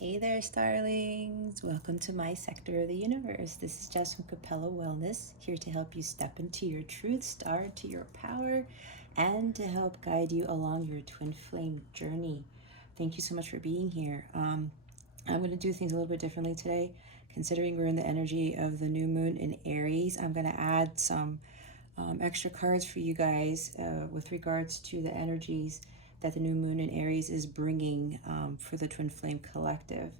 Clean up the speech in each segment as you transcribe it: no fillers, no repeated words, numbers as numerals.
Hey there, starlings. Welcome to my sector of the universe. This is Jess from Capella Wellness, here to help you step into your truth, star to your power, and to help guide you along your twin flame journey. Thank you so much for being here. I'm going to do things a little bit differently today. Considering we're in the energy of the new moon in Aries, I'm going to add some extra cards for you guys with regards to the energies that the new moon in Aries is bringing for the Twin Flame Collective.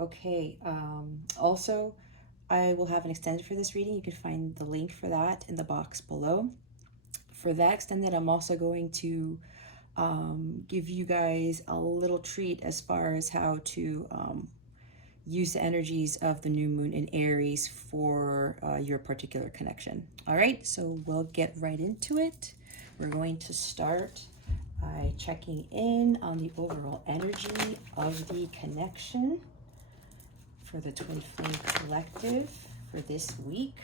Okay, also, I will have an extended for this reading. You can find the link for that in the box below. For that extended, I'm also going to give you guys a little treat as far as how to use the energies of the new moon in Aries for your particular connection. All right, so we'll get right into it. We're going to start by checking in on the overall energy of the connection for the Twin Flame Collective for this week.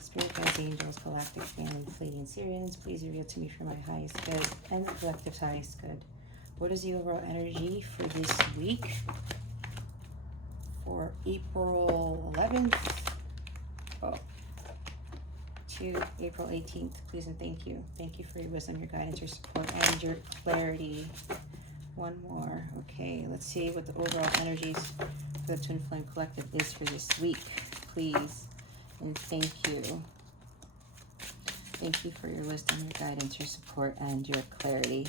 Spirit guides, angels, galactic family, Pleiadian Syrians, please reveal to me for my highest good and the collective's highest good. What is the overall energy for this week? For April 11th to April 18th, please and thank you. Thank you for your wisdom, your guidance, your support, and your clarity. One more. Okay, let's see what the overall energies for the Twin Flame Collective is for this week, please and thank you. Thank you for your wisdom, your guidance, your support, and your clarity.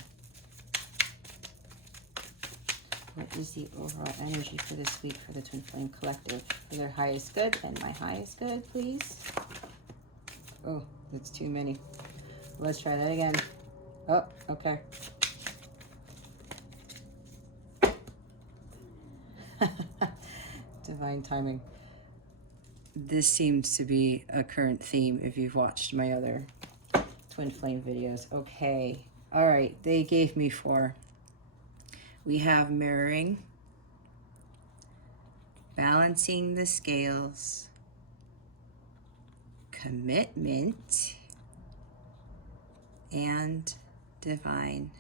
What is the overall energy for this week for the Twin Flame Collective? For their highest good and my highest good, please. Oh, that's too many. Let's try that again. Oh, okay. Divine timing. This seems to be a current theme if you've watched my other Twin Flame videos. Okay. All right. They gave me 4. We have mirroring, balancing the scales, commitment, and divine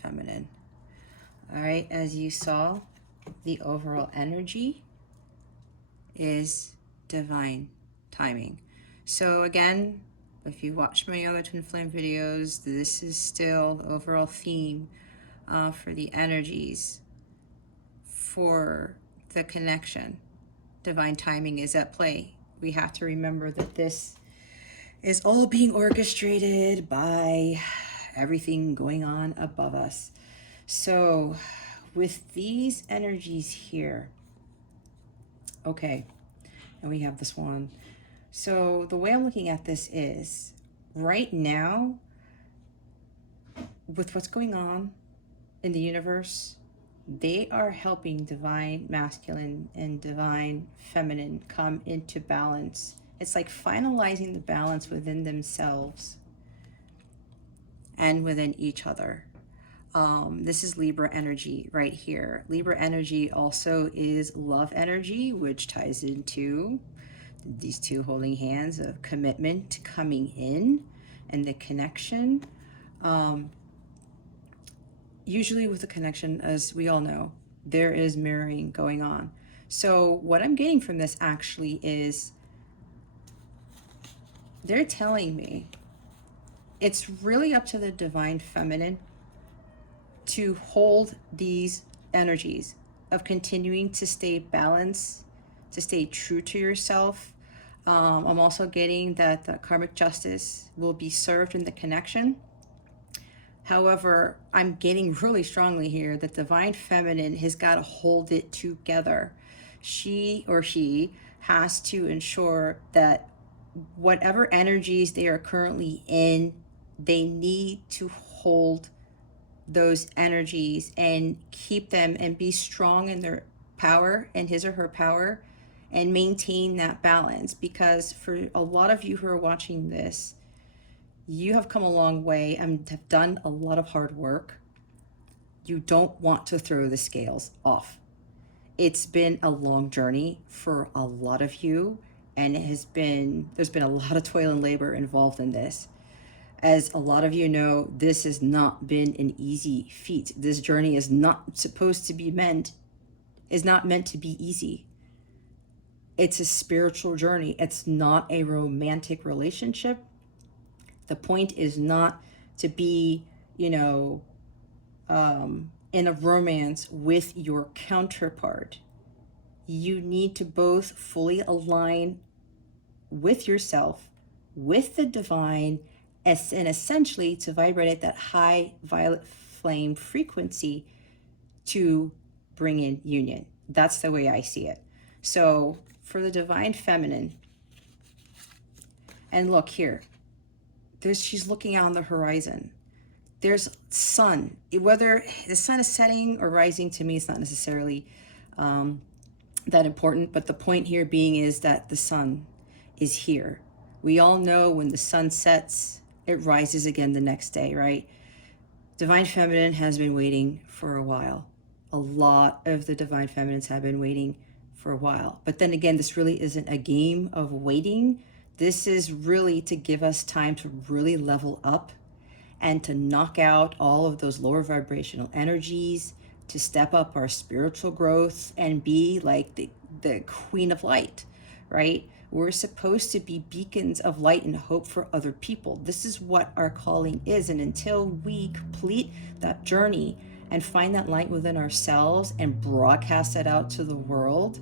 feminine. All right, as you saw, the overall energy is divine timing. So again, if you watch my other Twin Flame videos, this is still the overall theme for the energies for the connection. Divine timing is at play. We have to remember that this is all being orchestrated by everything going on above us. So with these energies here, okay, and we have the Swan. So the way I'm looking at this is, right now, with what's going on in the universe, they are helping divine masculine and divine feminine come into balance. It's like finalizing the balance within themselves and within each other. This is Libra energy right here. Libra energy also is love energy, which ties into these 2 holding hands of commitment coming in and the connection. Usually with the connection, as we all know, there is mirroring going on. So what I'm getting from this actually is they're telling me it's really up to the divine feminine to hold these energies of continuing to stay balanced, to stay true to yourself. I'm also getting that the karmic justice will be served in the connection. However, I'm getting really strongly here that divine feminine has got to hold it together. She or he has to ensure that whatever energies they are currently in, they need to hold those energies and keep them and be strong in their power and his or her power and maintain that balance. Because for a lot of you who are watching this, you have come a long way and have done a lot of hard work. You don't want to throw the scales off. It's been a long journey for a lot of you, and there's been a lot of toil and labor involved in this. As a lot of you know, this has not been an easy feat. This journey is not supposed to be meant is not meant to be easy. It's a spiritual journey. It's not a romantic relationship. The point is not to be, in a romance with your counterpart. You need to both fully align with yourself, with the divine, and essentially to vibrate at that high violet flame frequency to bring in union. That's the way I see it. So for the divine feminine, and look here, she's looking out on the horizon. There's sun. Whether the sun is setting or rising, to me, it's not necessarily that important. But the point here being is that the sun is here. We all know when the sun sets, it rises again the next day, right? Divine feminine has been waiting for a while. A lot of the divine feminines have been waiting for a while. But then again, this really isn't a game of waiting. This is really to give us time to really level up and to knock out all of those lower vibrational energies, to step up our spiritual growth and be like the queen of light, right? We're supposed to be beacons of light and hope for other people. This is what our calling is. And until we complete that journey and find that light within ourselves and broadcast that out to the world,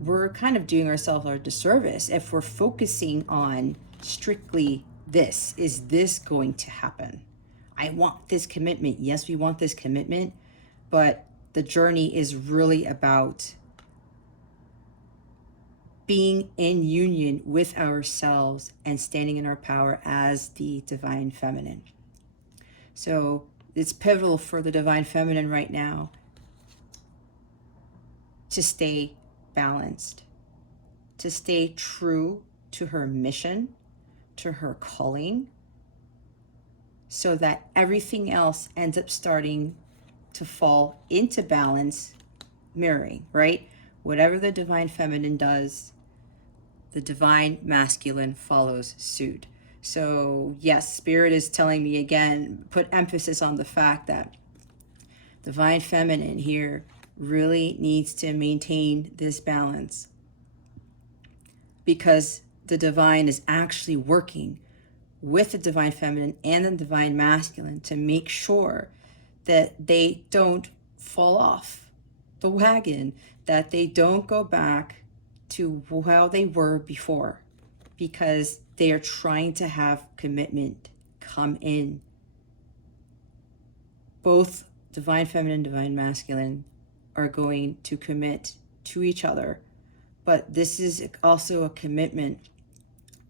we're kind of doing ourselves a disservice if we're focusing on strictly this. Is this going to happen? I want this commitment. Yes, we want this commitment, but the journey is really about being in union with ourselves and standing in our power as the divine feminine. So it's pivotal for the divine feminine right now to stay balanced, to stay true to her mission, to her calling, so that everything else ends up starting to fall into balance, mirroring, right? Whatever the divine feminine does, the divine masculine follows suit. So yes, Spirit is telling me again, put emphasis on the fact that divine feminine here really needs to maintain this balance, because the divine is actually working with the divine feminine and the divine masculine to make sure that they don't fall off the wagon, that they don't go back to how they were before, because they are trying to have commitment come in. Both divine feminine and divine masculine are going to commit to each other, but this is also a commitment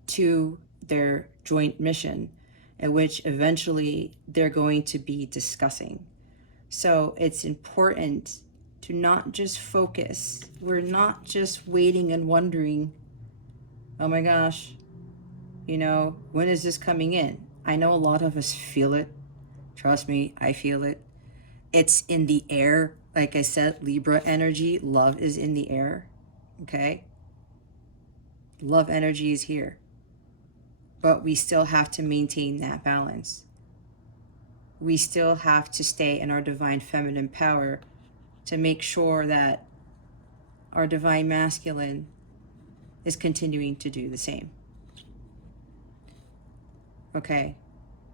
to their joint mission, in which eventually they're going to be discussing. So it's important to not just focus. We're not just waiting and wondering, oh my gosh, when is this coming in? I know a lot of us feel it. Trust me, I feel it. It's in the air. Like I said, Libra energy, love is in the air, okay? Love energy is here. But we still have to maintain that balance. We still have to stay in our divine feminine power to make sure that our divine masculine is continuing to do the same. Okay,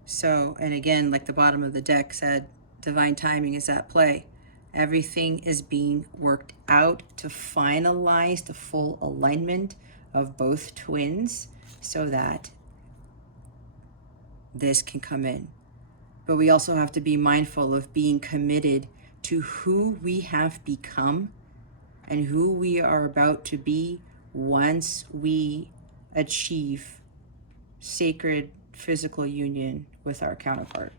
so, and again, like the bottom of the deck said, divine timing is at play. Everything is being worked out to finalize the full alignment of both twins so that this can come in. But we also have to be mindful of being committed to who we have become and who we are about to be once we achieve sacred physical union with our counterpart.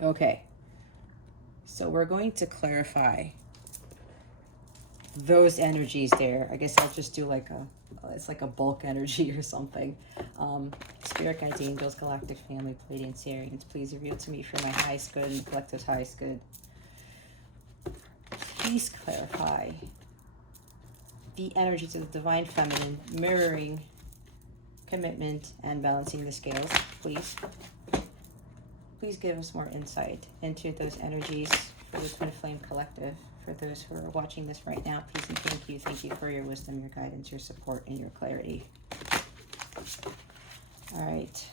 Okay, so we're going to those energies there. I guess I'll just do it's like a bulk energy or something. Spirit guides, angels, galactic family, Pleiadian, Sirians, please reveal to me for my highest good and collective's highest good. Please clarify the energies of the divine feminine, mirroring commitment and balancing the scales, please. Please give us more insight into those energies for the Twin Flame Collective. For those who are watching this right now, please and thank you. Thank you for your wisdom, your guidance, your support, and your clarity. All right.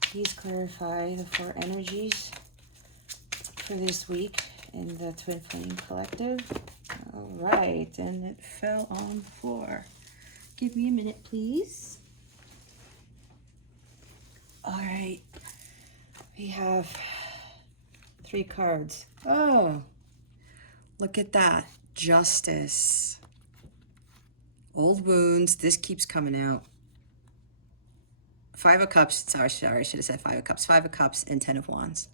Please clarify the 4 energies for this week in the Twin Flame Collective. All right. And it fell on the floor. Give me a minute, please. All right. We have 3 cards. Oh, look at that. Justice. Old wounds. This keeps coming out. 5 of Cups. Sorry, I should have said 5 of Cups. 5 of Cups and 10 of Wands.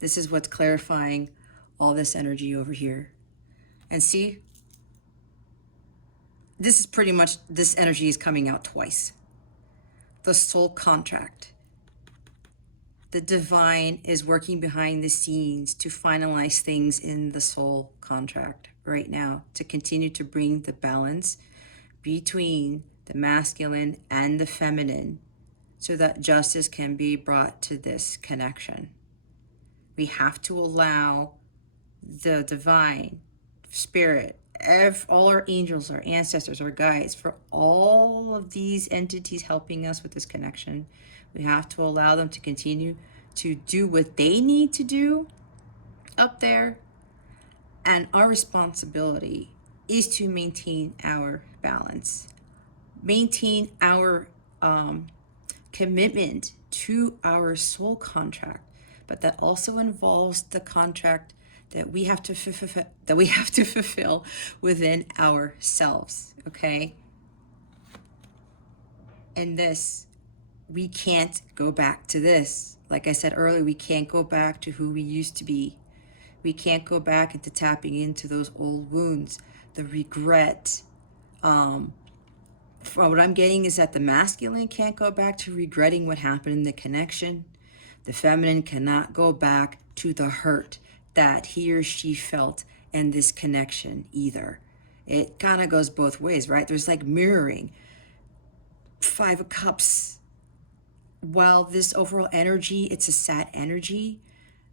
This is what's clarifying all this energy over here. And see, this is pretty much, this energy is coming out twice. The soul contract. The divine is working behind the scenes to finalize things in the soul contract right now, to continue to bring the balance between the masculine and the feminine so that justice can be brought to this connection. We have to allow the divine spirit, all our angels, our ancestors, our guides, for all of these entities helping us with this connection, we have to allow them to continue to do what they need to do up there. And our responsibility is to maintain our balance, maintain our commitment to our soul contract. But that also involves the contract that we have to fulfill within ourselves, okay? And this, we can't go back to this. Like I said earlier, we can't go back to who we used to be. We can't go back into tapping into those old wounds, the regret. What I'm getting is that the masculine can't go back to regretting what happened in the connection. The feminine cannot go back to the hurt that he or she felt in this connection either. It kind of goes both ways, right? There's like mirroring. 5 of Cups. While this overall energy, it's a sad energy,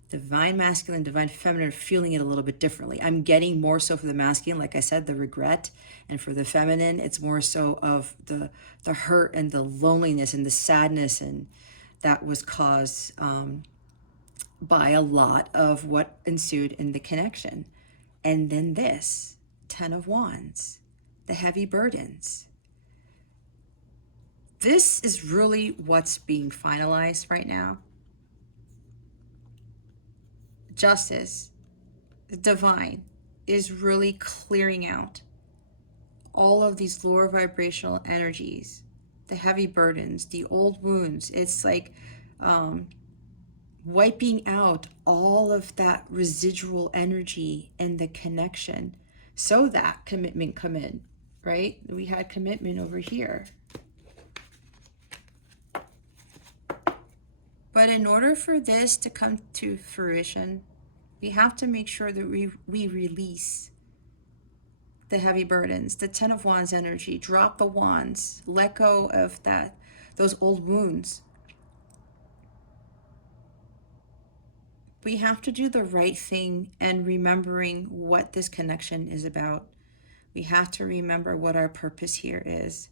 divine masculine, divine feminine are feeling it a little bit differently. I'm getting more so for the masculine, like I said, the regret. And for the feminine, it's more so of the hurt and the loneliness and the sadness, and that was caused by a lot of what ensued in the connection. And then this, 10 of Wands, the heavy burdens. This is really what's being finalized right now. Justice, the divine, is really clearing out all of these lower vibrational energies, the heavy burdens, the old wounds. It's like wiping out all of that residual energy in the connection so that commitment come in, right? We had commitment over here. But in order for this to come to fruition, we have to make sure that we release the heavy burdens, the 10 of Wands energy, drop the wands, let go of those old wounds. We have to do the right thing and remembering what this connection is about. We have to remember what our purpose here is.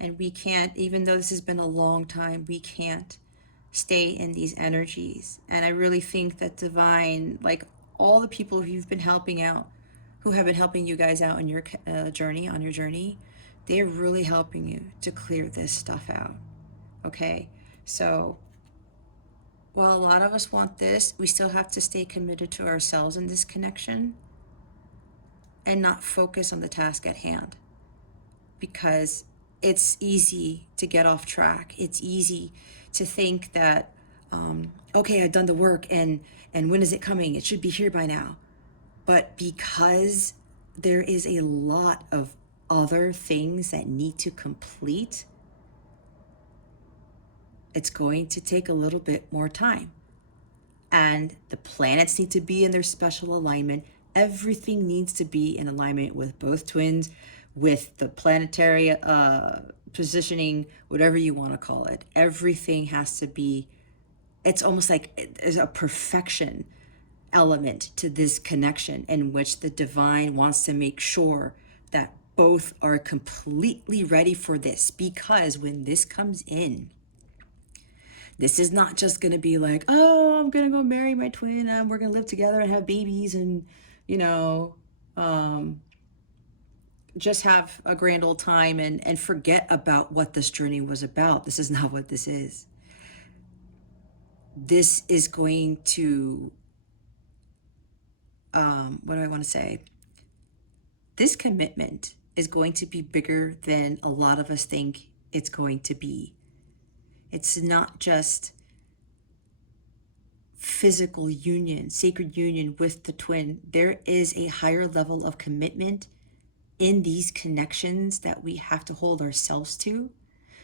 And we can't, even though this has been a long time, we can't stay in these energies. And I really think that divine, like all the people who you've been helping out, who have been helping you guys out on your journey, they're really helping you to clear this stuff out. Okay, so while a lot of us want this, we still have to stay committed to ourselves in this connection and not focus on the task at hand, because it's easy to get off track. It's easy to think that, okay, I've done the work and when is it coming? It should be here by now. But because there is a lot of other things that need to complete, it's going to take a little bit more time. And the planets need to be in their special alignment. Everything needs to be in alignment with both twins, with the planetary positioning, whatever you want to call it. Everything has to be, it's almost like it's a perfection. element to this connection in which the divine wants to make sure that both are completely ready for this. Because when this comes in, this is not just going to be like, oh, I'm going to go marry my twin and we're going to live together and have babies and, you know, just have a grand old time and forget about what this journey was about. This is not what this is. This is going to, what do I want to say? This commitment is going to be bigger than a lot of us think it's going to be. It's not just physical union, sacred union with the twin. There is a higher level of commitment in these connections that we have to hold ourselves to.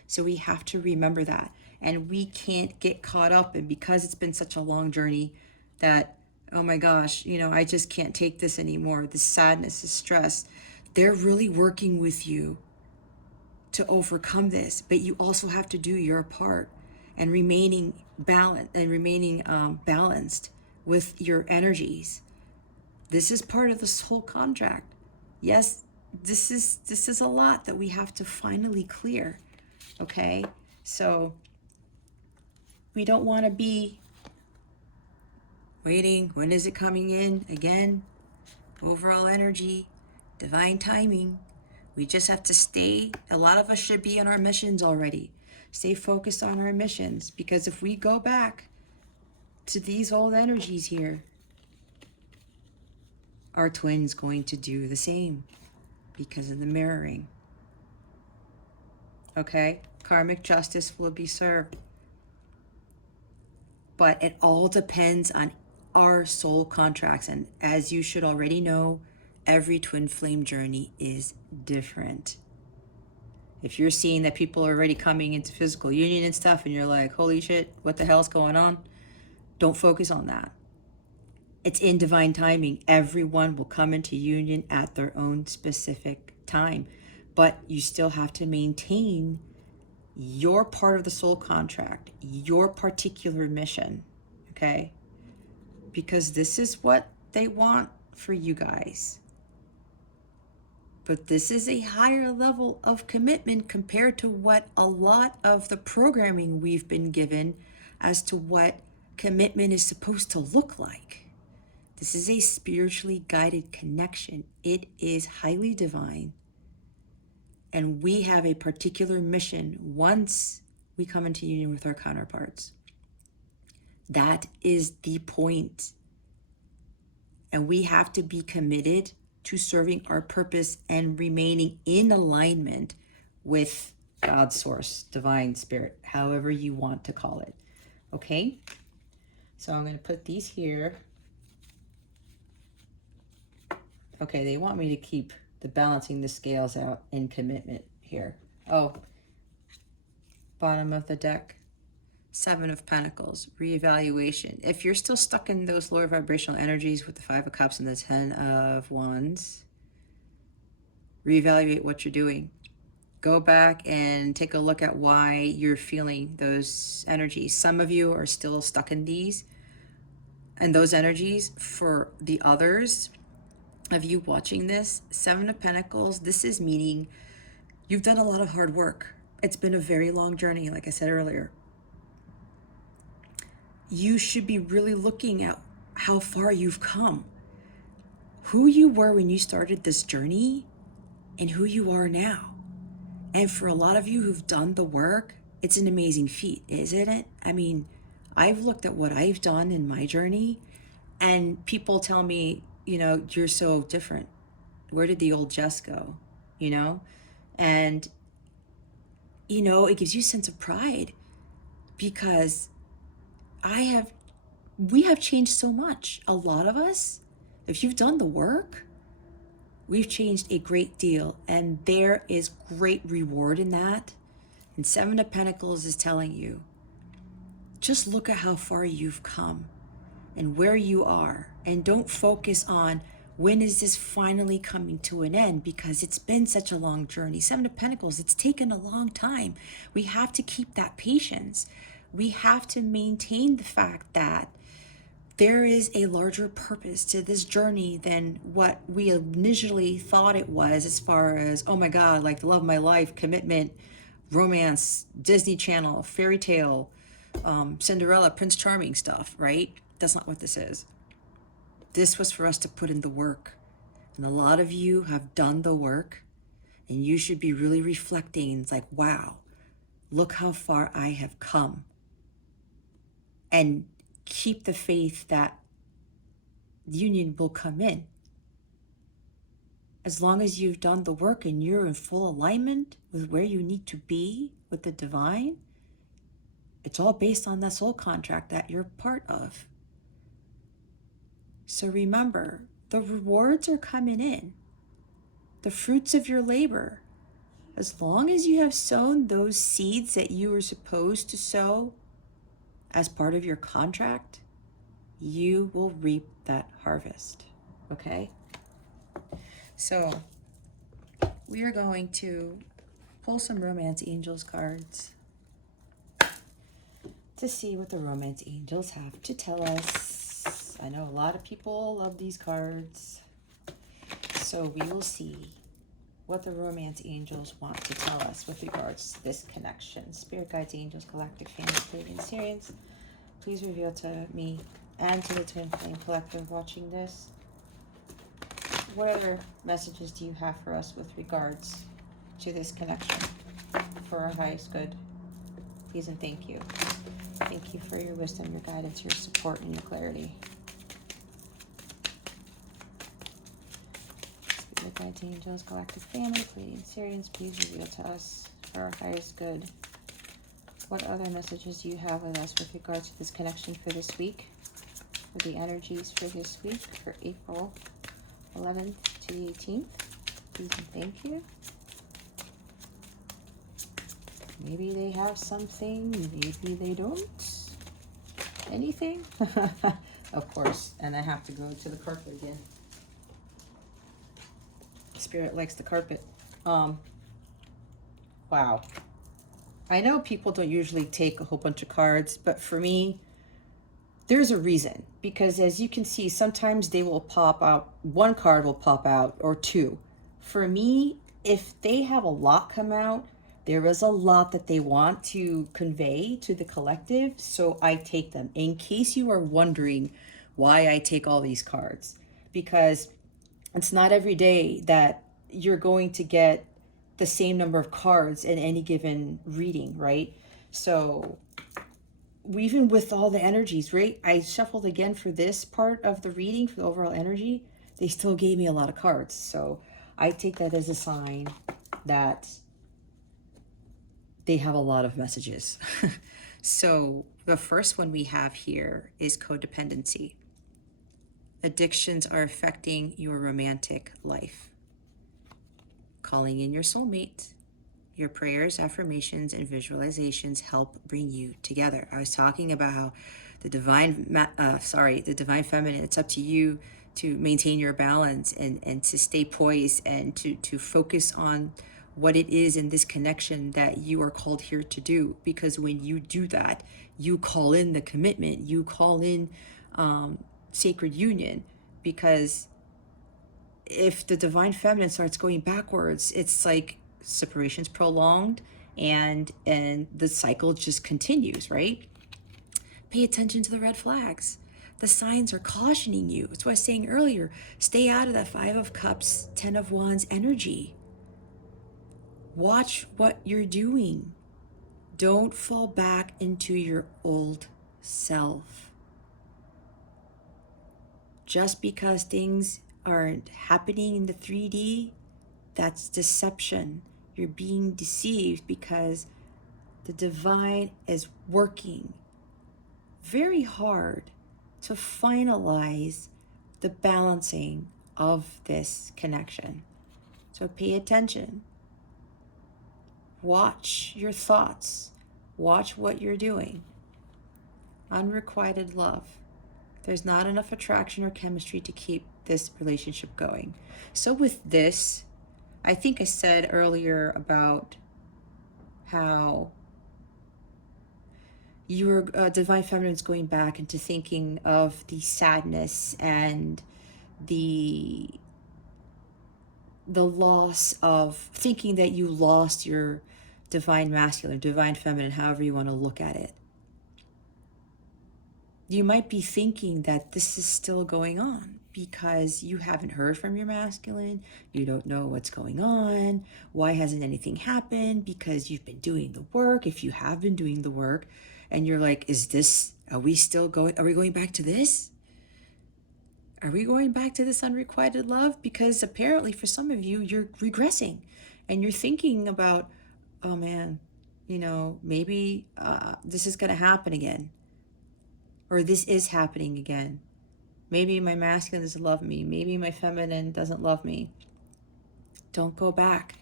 So we have to remember that. And we can't get caught up in, because it's been such a long journey, that, oh my gosh, you know, I just can't take this anymore. This sadness, this stress. They're really working with you to overcome this, but you also have to do your part and remaining balanced with your energies. This is part of this whole contract. Yes, this is a lot that we have to finally clear. Okay, so we don't want to be waiting. When is it coming in again? Overall energy, divine timing. We just have to stay. A lot of us should be on our missions already. Stay focused on our missions, because if we go back to these old energies here, our twin's going to do the same because of the mirroring. Okay? Karmic justice will be served. But it all depends on our soul contracts. And as you should already know, every twin flame journey is different. If you're seeing that people are already coming into physical union and stuff, and you're like, holy shit, what the hell's going on? Don't focus on that. It's in divine timing. Everyone will come into union at their own specific time. But you still have to maintain your part of the soul contract, your particular mission, okay? Because this is what they want for you guys. But this is a higher level of commitment compared to what a lot of the programming we've been given as to what commitment is supposed to look like. This is a spiritually guided connection. It is highly divine. And we have a particular mission once we come into union with our counterparts. That is the point. And we have to be committed to serving our purpose and remaining in alignment with God's source, divine spirit, however you want to call it. Okay? So I'm going to put these here. Okay, they want me to keep the balancing the scales out in commitment here. Oh, bottom of the deck, 7 of Pentacles, reevaluation. If you're still stuck in those lower vibrational energies with the 5 of Cups and the 10 of Wands, reevaluate what you're doing. Go back and take a look at why you're feeling those energies. Some of you are still stuck in these and those energies. For the others of you watching this, 7 of Pentacles, this is meaning you've done a lot of hard work. It's been a very long journey, like I said earlier. You should be really looking at how far you've come. Who you were when you started this journey and who you are now. And for a lot of you who've done the work, it's an amazing feat, isn't it? I mean, I've looked at what I've done in my journey, and people tell me, you know, you're so different. Where did the old Jess go? You know? And, you know, it gives you a sense of pride, because we have changed so much. A lot of us, if you've done the work, we've changed a great deal, and there is great reward in that. And 7 of Pentacles is telling you, just look at how far you've come and where you are, and don't focus on when is this finally coming to an end, because it's been such a long journey. 7 of Pentacles, it's taken a long time. We have to keep that patience. We have to maintain the fact that there is a larger purpose to this journey than what we initially thought it was, as far as, oh my God, like the love of my life, commitment, romance, Disney Channel, fairy tale, Cinderella, Prince Charming stuff, right? That's not what this is. This was for us to put in the work. And a lot of you have done the work, and you should be really reflecting. It's like, wow, look how far I have come. And keep the faith that union will come in. As long as you've done the work and you're in full alignment with where you need to be with the divine, it's all based on that soul contract that you're part of. So remember, the rewards are coming in. The fruits of your labor. As long as you have sown those seeds that you were supposed to sow as part of your contract, you will reap that harvest. Okay? So we are going to pull some Romance Angels cards to see what the Romance Angels have to tell us. I know a lot of people love these cards. So we will see what the Romance Angels want to tell us with regards to this connection. Spirit guides, angels, galactic family, Pleiadian Sirians, please reveal to me and to the Twin Flame Collective watching this, what other messages do you have for us with regards to this connection for our highest good? Please and thank you. Thank you for your wisdom, your guidance, your support, and your clarity. Spirit guides, angels, galactic family, Pleiadian Sirians, please reveal to us for our highest good. What other messages do you have with us with regards to this connection for this week? For the energies for this week, for April 11th to the 18th. Please and thank you. Maybe they have something, maybe they don't. Anything? Of course. And I have to go to the carpet again. Spirit likes the carpet. Wow. I know people don't usually take a whole bunch of cards, but for me, there's a reason. Because as you can see, sometimes they will pop out, one card will pop out, or two. For me, if they have a lot come out, there is a lot that they want to convey to the collective, so I take them. In case you are wondering why I take all these cards, because it's not every day that you're going to get the same number of cards in any given reading, right? So even with all the energies, right? I shuffled again for this part of the reading, for the overall energy. They still gave me a lot of cards. So I take that as a sign that they have a lot of messages. So the first one we have here is codependency. Addictions are affecting your romantic life. Calling in your soulmate. Your prayers, affirmations, and visualizations help bring you together. I was talking about how the divine feminine, it's up to you to maintain your balance and to stay poised and to focus on what it is in this connection that you are called here to do. Because when you do that, you call in the commitment, you call in sacred union. Because if the divine feminine starts going backwards, it's like separation's prolonged and the cycle just continues, right? Pay attention to the red flags. The signs are cautioning you. That's what I was saying earlier. Stay out of that 5 of Cups, 10 of Wands energy. Watch what you're doing. Don't fall back into your old self. Just because things aren't happening in the 3D, that's deception. You're being deceived because the divine is working very hard to finalize the balancing of this connection. So pay attention. Watch your thoughts. Watch what you're doing. Unrequited love. There's not enough attraction or chemistry to keep this relationship going. So with this, I think I said earlier about how your divine feminine is going back into thinking of the sadness and the loss of thinking that you lost your divine masculine, divine feminine, however you want to look at it. You might be thinking that this is still going on because you haven't heard from your masculine. You don't know what's going on. Why hasn't anything happened? Because you've been doing the work. If you have been doing the work and you're like, are we going back to this? Are we going back to this unrequited love? Because apparently for some of you, you're regressing and you're thinking about, oh man, maybe this is going to happen again. Or this is happening again. Maybe my masculine doesn't love me. Maybe my feminine doesn't love me. Don't go back.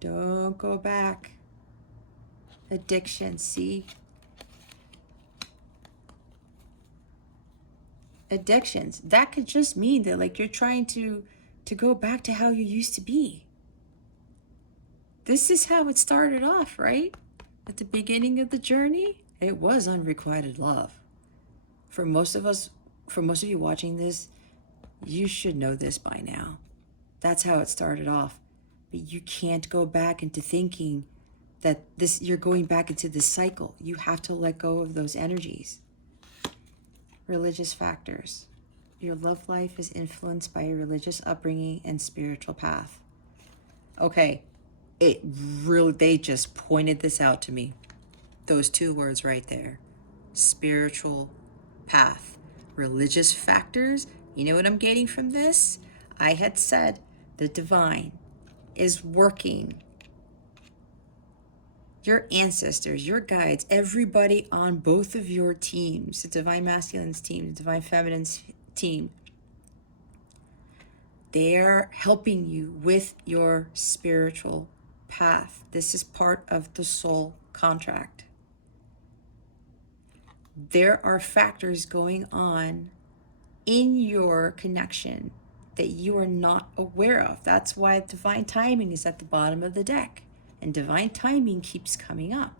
Don't go back. Addiction, see? Addictions. That could just mean that like you're trying to go back to how you used to be. This is how it started off, right? At the beginning of the journey, it was unrequited love. For most of you watching this, you should know this by now. That's how it started off. But you can't go back into thinking that you're going back into this cycle. You have to let go of those energies. Religious factors. Your love life is influenced by your religious upbringing and spiritual path. Okay, they just pointed this out to me. Those two words right there. Spiritual path. Religious factors. You know what I'm getting from this? I had said the divine is working. Your ancestors, your guides, everybody on both of your teams, the divine masculine's team, the divine feminine's team, they're helping you with your spiritual path. This is part of the soul contract. There are factors going on in your connection that you are not aware of. That's why divine timing is at the bottom of the deck. And divine timing keeps coming up.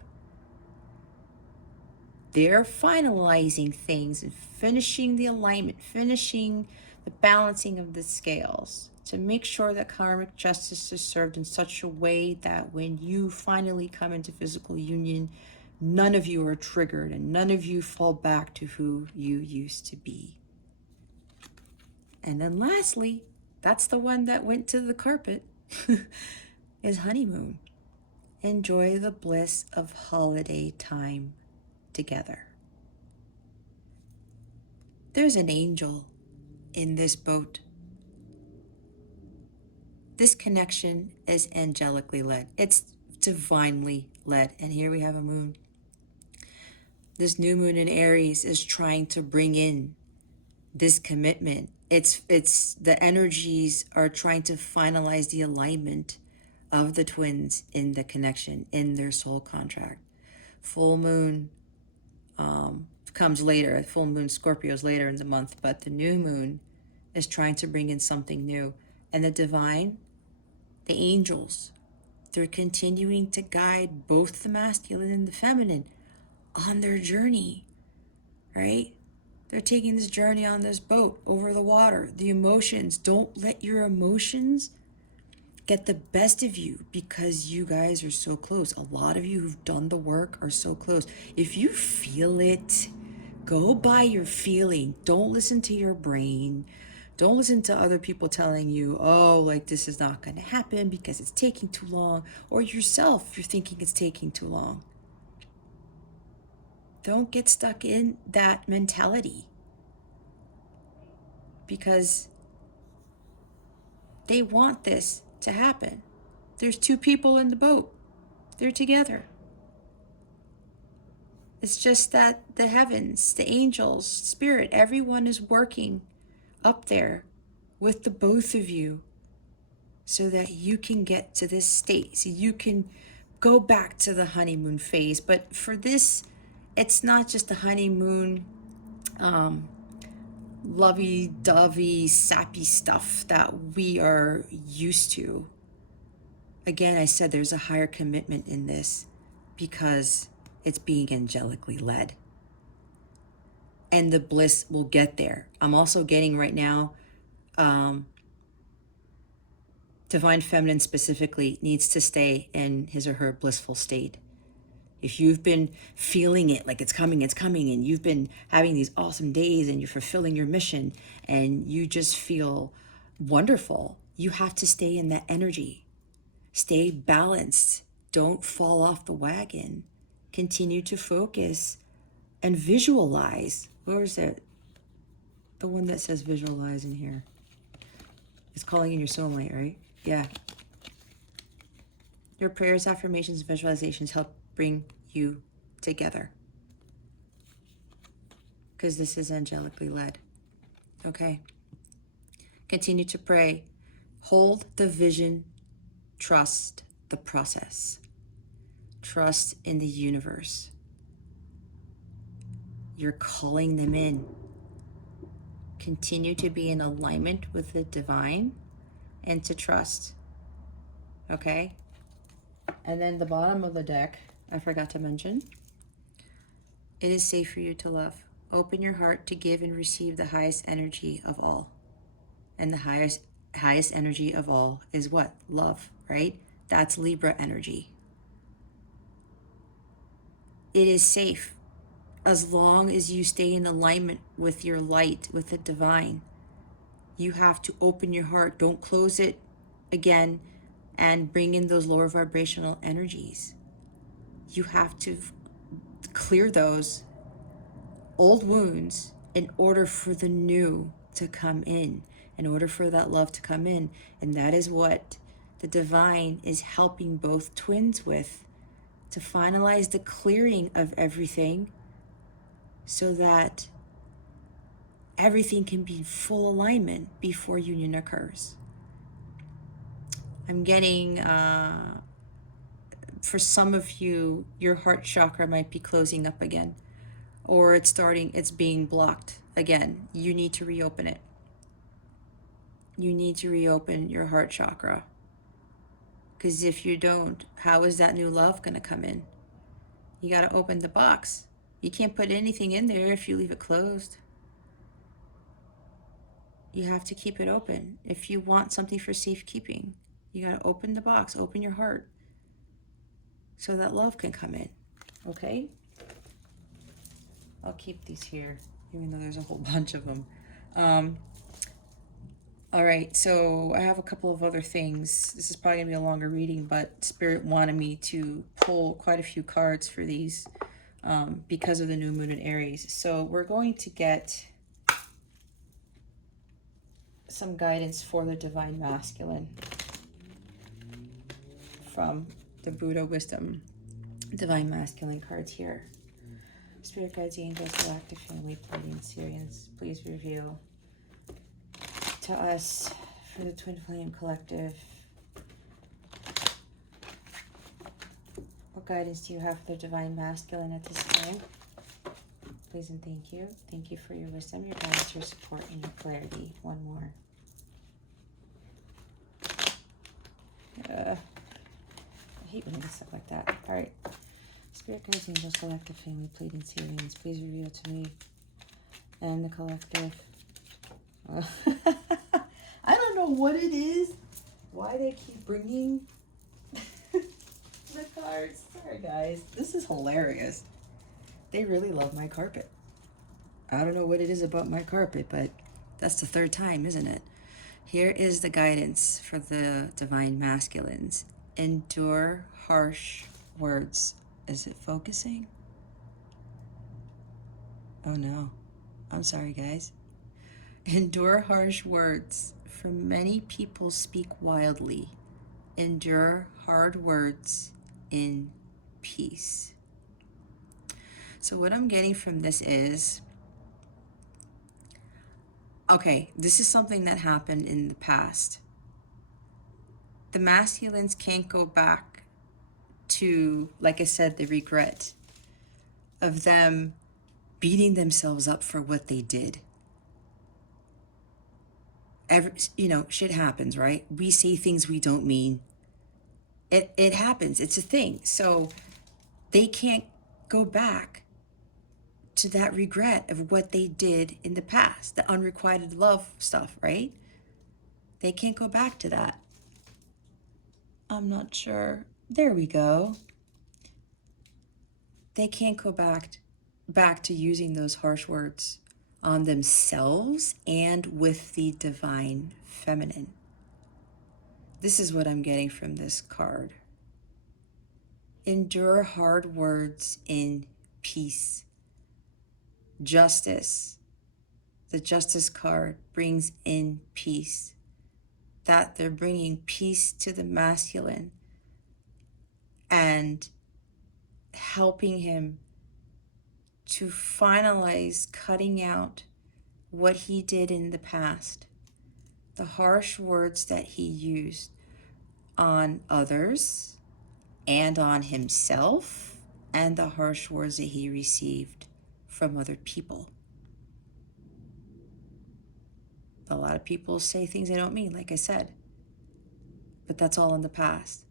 They're finalizing things and finishing the alignment, finishing the balancing of the scales to make sure that karmic justice is served in such a way that when you finally come into physical union, none of you are triggered and none of you fall back to who you used to be. And then lastly, that's the one that went to the carpet, is honeymoon. Enjoy the bliss of holiday time together. There's an angel in this boat. This connection is angelically led. It's divinely led. And here we have a moon. This new moon in Aries is trying to bring in this commitment. It's the energies are trying to finalize the alignment of the twins in the connection, in their soul contract. Full moon comes later. Full moon Scorpio is later in the month, but the new moon is trying to bring in something new. And the divine, the angels, they're continuing to guide both the masculine and the feminine on their journey, right? They're taking this journey on this boat over the water. The emotions, don't let your emotions get the best of you because you guys are so close. A lot of you who've done the work are so close. If you feel it, go by your feeling. Don't listen to your brain. Don't listen to other people telling you, oh, like this is not going to happen because it's taking too long. Or yourself, you're thinking it's taking too long. Don't get stuck in that mentality because they want this to happen. There's two people in the boat. They're together. It's just that the heavens, the angels, spirit, everyone is working up there with the both of you so that you can get to this state. So you can go back to the honeymoon phase. But for this, it's not just the honeymoon, lovey-dovey, sappy stuff that we are used to. Again, I said there's a higher commitment in this because It's being angelically led. And the bliss will get there. I'm also getting right now, Divine Feminine specifically needs to stay in his or her blissful state. If you've been feeling it like it's coming, and you've been having these awesome days and you're fulfilling your mission and you just feel wonderful, you have to stay in that energy. Stay balanced. Don't fall off the wagon. Continue to focus and visualize. Where is it? The one that says visualize in here. It's calling in your soulmate, right? Yeah. Your prayers, affirmations, visualizations help bring you together. Because this is angelically led. Okay. Continue to pray. Hold the vision. Trust the process. Trust in the universe. You're calling them in. Continue to be in alignment with the divine and to trust. Okay? And then the bottom of the deck, I forgot to mention, it is safe for you to love. Open your heart to give and receive the highest energy of all. And the highest energy of all is what? Love, right? That's Libra energy. It is safe as long as you stay in alignment with your light, with the divine. You have to open your heart. Don't close it again and bring in those lower vibrational energies. You have to clear those old wounds in order for the new to come in order for that love to come in. And that is what the divine is helping both twins with, to finalize the clearing of everything so that everything can be in full alignment before union occurs. I'm getting, for some of you, your heart chakra might be closing up again, or it's being blocked again. You need to reopen it. You need to reopen your heart chakra. Because if you don't, how is that new love going to come in? You got to open the box. You can't put anything in there if you leave it closed. You have to keep it open. If you want something for safekeeping, you got to open the box, open your heart, so that love can come in. Okay? I'll keep these here, even though there's a whole bunch of them. All right, so I have a couple of other things. This is probably gonna be a longer reading, but Spirit wanted me to pull quite a few cards for these because of the new moon in Aries. So we're going to get some guidance for the Divine Masculine from the Buddha Wisdom Divine Masculine cards here. Spirit guides, angels, galactic family, Pleiadian, Sirians, please reveal to us for the Twin Flame Collective. What guidance do you have for the Divine Masculine at this time? Please and thank you. Thank you for your wisdom, your guidance, your support, and your clarity. One more. I hate when it gets stuff like that. All right. Spirit guides, angels, collective family, Pleiadian, Sirians, please reveal to me and the collective. I don't know what it is, why they keep bringing the cards. Sorry, guys. This is hilarious. They really love my carpet. I don't know what it is about my carpet, but that's the third time, isn't it? Here is the guidance for the Divine Masculines. Endure harsh words. Is it focusing? Oh no. I'm sorry, guys. Endure harsh words, for many people speak wildly. Endure hard words in peace. So what I'm getting from this is, okay, this is something that happened in the past. The masculines can't go back to, like I said, the regret of them beating themselves up for what they did. Shit happens, right? We say things we don't mean. It happens. It's a thing. So they can't go back to that regret of what they did in the past, the unrequited love stuff, right? They can't go back to that. I'm not sure. There we go. They can't go back to using those harsh words on themselves and with the divine feminine. This is what I'm getting from this card. Endure hard words in peace. Justice. The justice card brings in peace. That they're bringing peace to the masculine and helping him to finalize cutting out what he did in the past, the harsh words that he used on others and on himself, and the harsh words that he received from other people. A lot of people say things they don't mean, like I said, but that's all in the past.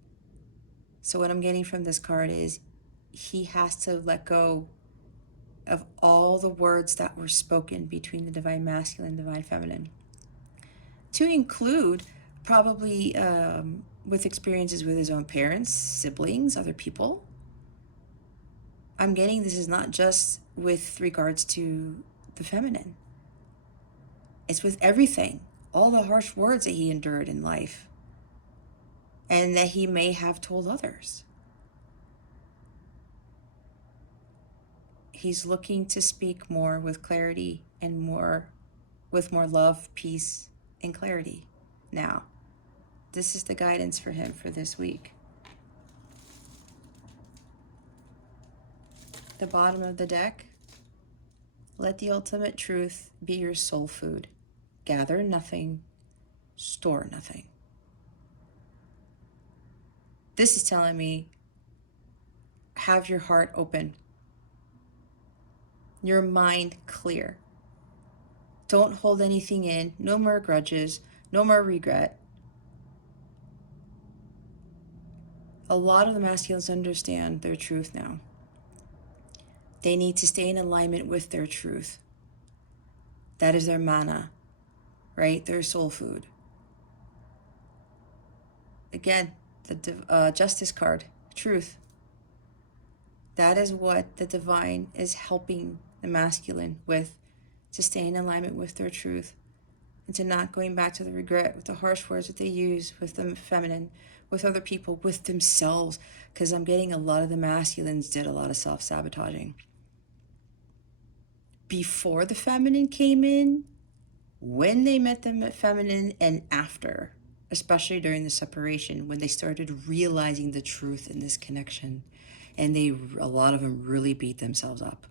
So what I'm getting from this card is he has to let go of all the words that were spoken between the divine masculine and divine feminine, to include probably with experiences with his own parents, siblings, other people. I'm getting this is not just with regards to the feminine. It's with everything, all the harsh words that he endured in life and that he may have told others. He's looking to speak more with clarity and with more love, peace, and clarity now. This is the guidance for him for this week. The bottom of the deck, let the ultimate truth be your soul food. Gather nothing, store nothing. This is telling me, have your heart open, your mind clear. Don't hold anything in, no more grudges, no more regret. A lot of the masculines understand their truth now. They need to stay in alignment with their truth. That is their mana, right? Their soul food. Again, the justice card, truth. That is what the divine is helping the masculine with, to stay in alignment with their truth and to not going back to the regret with the harsh words that they use with the feminine, with other people, with themselves. Because I'm getting a lot of the masculines did a lot of self-sabotaging. Before the feminine came in, when they met the feminine, and after, especially during the separation, when they started realizing the truth in this connection, and a lot of them really beat themselves up.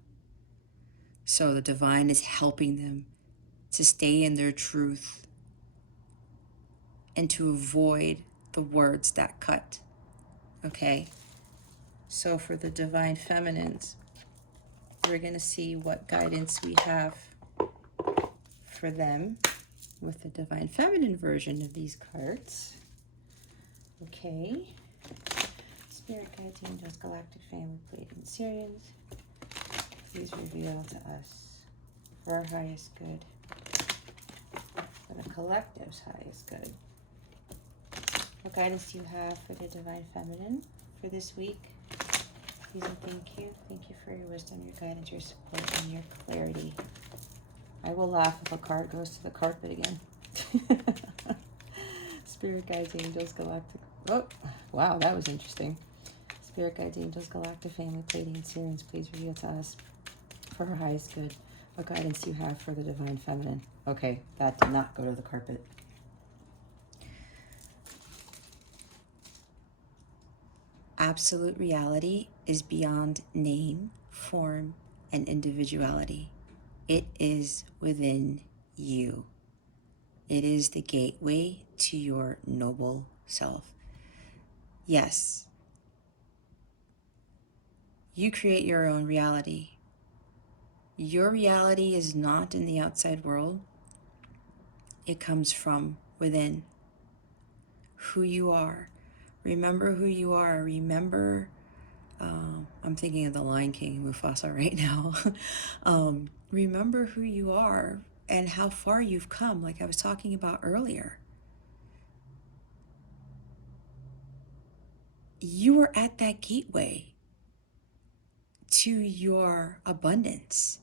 So the divine is helping them to stay in their truth and to avoid the words that cut. Okay? So for the divine feminines, we're going to see what guidance we have for them with the divine feminine version of these cards. Okay. Spirit guides, angels, galactic family, Pleiadian Sirians, please reveal to us for our highest good, for the collective's highest good. What guidance do you have for the divine feminine for this week? Please and thank you. Thank you for your wisdom, your guidance, your support, and your clarity. I will laugh if a card goes to the carpet again. Spirit guides, angels, galactic. Oh, wow, that was interesting. Spirit guides, angels, galactic family, Pleiadian Sirians, please reveal to us for our highest good. What guidance do you have for the divine feminine? Okay, that did not go to the carpet. Absolute reality is beyond name, form, and individuality. It is within you. It is the gateway to your noble self. Yes, you create your own reality. Your reality is not in the outside world. It comes from within. Who you are. Remember who you are. Remember I'm thinking of the Lion King, Mufasa, right now. Remember who you are and how far you've come, like I was talking about earlier. You are at that gateway to your abundance,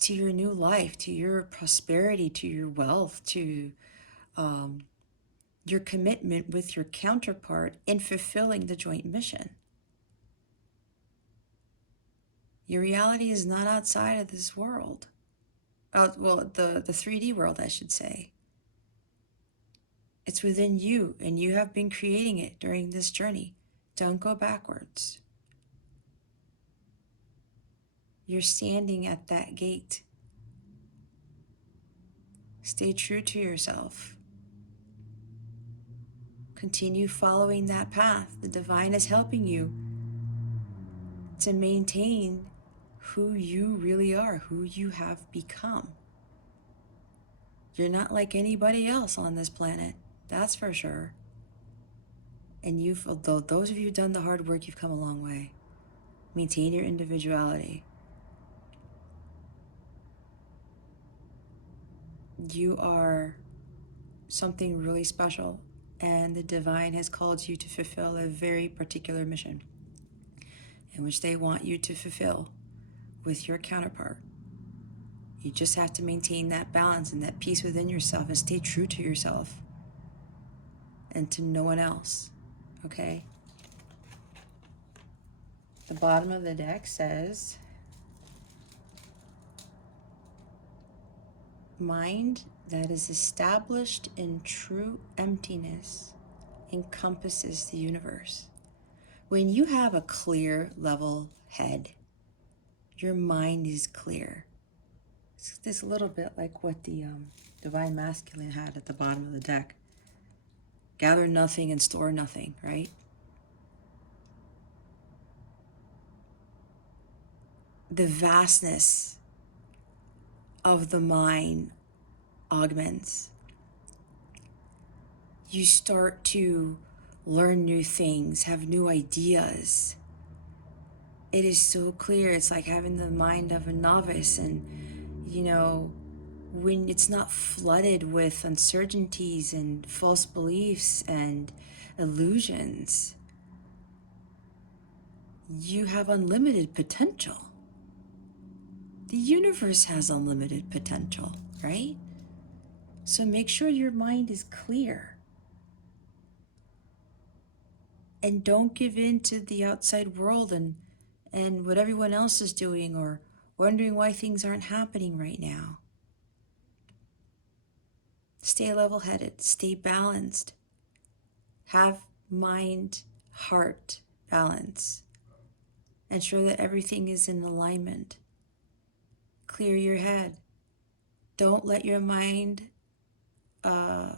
to your new life, to your prosperity, to your wealth, to your commitment with your counterpart in fulfilling the joint mission. Your reality is not outside of this world. Well, the 3D world, I should say. It's within you, and you have been creating it during this journey. Don't go backwards. You're standing at that gate. Stay true to yourself. Continue following that path. The divine is helping you to maintain who you really are, who you have become. You're not like anybody else on this planet, that's for sure. And those of you who've done the hard work, you've come a long way. Maintain your individuality. You are something really special, and the divine has called you to fulfill a very particular mission in which they want you to fulfill with your counterpart. You just have to maintain that balance and that peace within yourself and stay true to yourself and to no one else, okay? The bottom of the deck says, mind that is established in true emptiness encompasses the universe. When you have a clear, level head, your mind is clear. It's this little bit like what the Divine Masculine had at the bottom of the deck. Gather nothing and store nothing, right? The vastness of the mind augments. You start to learn new things, have new ideas. It is so clear. It's like having the mind of a novice, and when it's not flooded with uncertainties and false beliefs and illusions, you have unlimited potential. The universe has unlimited potential, right? So make sure your mind is clear. And don't give in to the outside world and what everyone else is doing, or wondering why things aren't happening right now. Stay level-headed, stay balanced. Have mind, heart balance. Ensure that everything is in alignment. Clear your head. Don't let your mind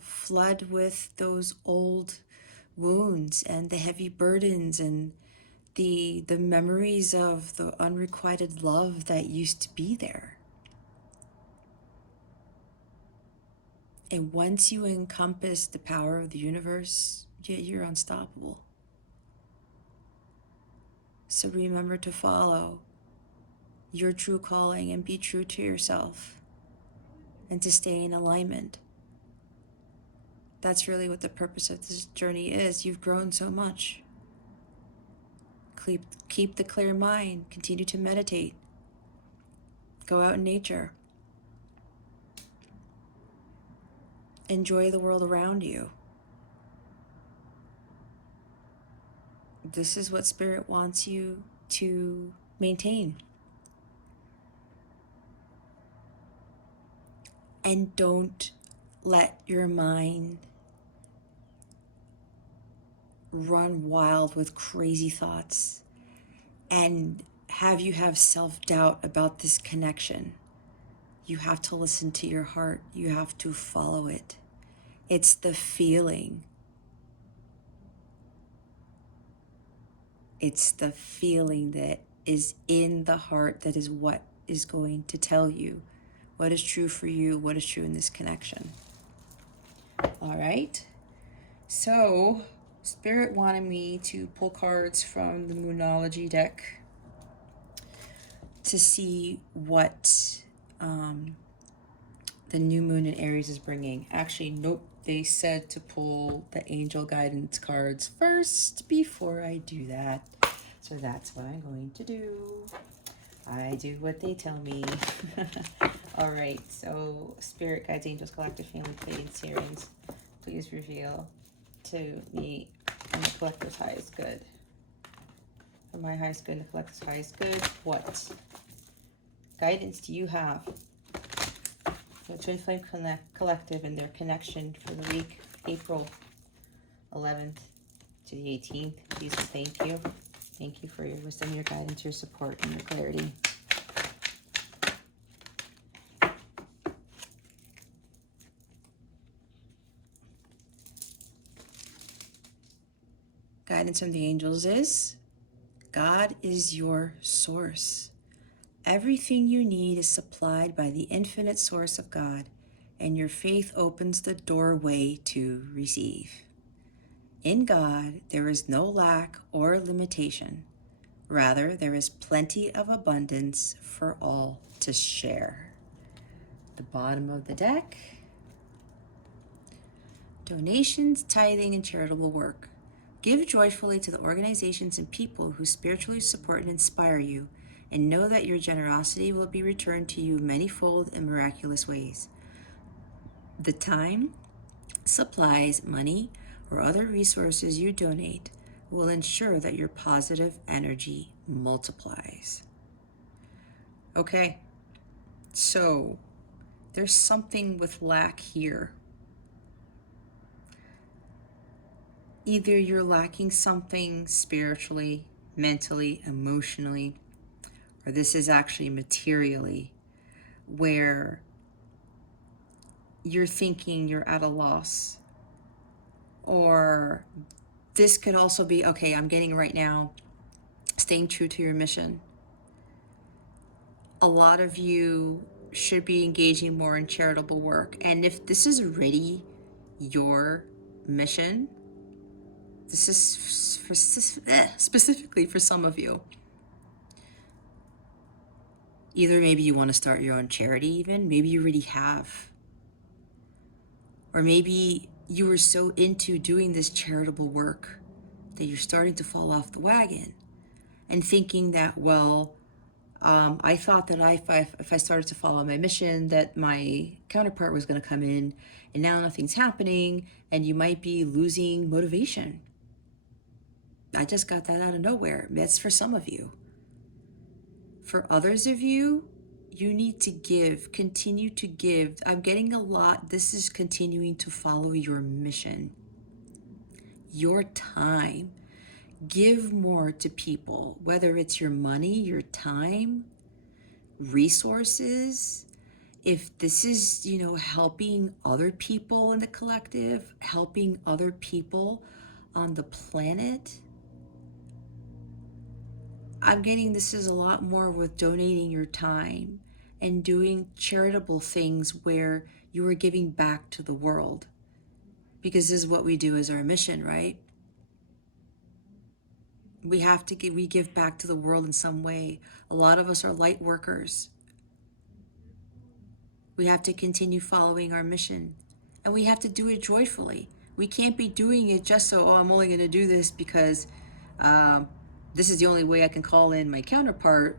flood with those old wounds and the heavy burdens and the memories of the unrequited love that used to be there. And once you encompass the power of the universe, you're unstoppable. So remember to follow your true calling and be true to yourself and to stay in alignment. That's really what the purpose of this journey is. You've grown so much. Keep the clear mind. Continue to meditate. Go out in nature. Enjoy the world around you. This is what Spirit wants you to maintain. And don't let your mind run wild with crazy thoughts and have you have self-doubt about this connection. You have to listen to your heart. You have to follow it. It's the feeling. It's the feeling that is in the heart that is what is going to tell you what is true for you, what is true in this connection. All right. So Spirit wanted me to pull cards from the Moonology deck to see what the new moon in Aries is bringing. Actually, nope. They said to pull the angel guidance cards first before I do that. So that's what I'm going to do. I do what they tell me. All right. So Spirit Guides, Angels, Collective, Family, Plane, Series, please reveal to me and the collector's highest good. For my highest good and the collector's highest good, what guidance do you have for the Twin Flame Collective and their connection for the week, April 11th to the 18th? Jesus, thank you. Thank you for your wisdom, your guidance, your support, and your clarity. Guidance from the angels is, God is your source. Everything you need is supplied by the infinite source of God, and your faith opens the doorway to receive. In God, there is no lack or limitation. Rather, there is plenty of abundance for all to share. The bottom of the deck, donations, tithing, and charitable work. Give joyfully to the organizations and people who spiritually support and inspire you, and know that your generosity will be returned to you manyfold in miraculous ways. The time, supplies, money, or other resources you donate will ensure that your positive energy multiplies. Okay, so there's something with lack here. Either you're lacking something spiritually, mentally, emotionally, or this is actually materially, where you're thinking you're at a loss. Or this could also be, okay, I'm getting right now, staying true to your mission. A lot of you should be engaging more in charitable work. And if this is already your mission, this is for, specifically for some of you. Either maybe you want to start your own charity even, maybe you already have. Or maybe you were so into doing this charitable work that you're starting to fall off the wagon and thinking that, well, I thought that if I started to follow my mission, that my counterpart was going to come in, and now nothing's happening, and you might be losing motivation. I just got that out of nowhere. That's for some of you. For others of you, you need to give, continue to give. I'm getting a lot. This is continuing to follow your mission, your time. Give more to people, whether it's your money, your time, resources. If this is, helping other people in the collective, helping other people on the planet, I'm getting this is a lot more with donating your time and doing charitable things where you are giving back to the world. Because this is what we do as our mission, right? We give back to the world in some way. A lot of us are light workers. We have to continue following our mission, and we have to do it joyfully. We can't be doing it just so, I'm only going to do this because this is the only way I can call in my counterpart.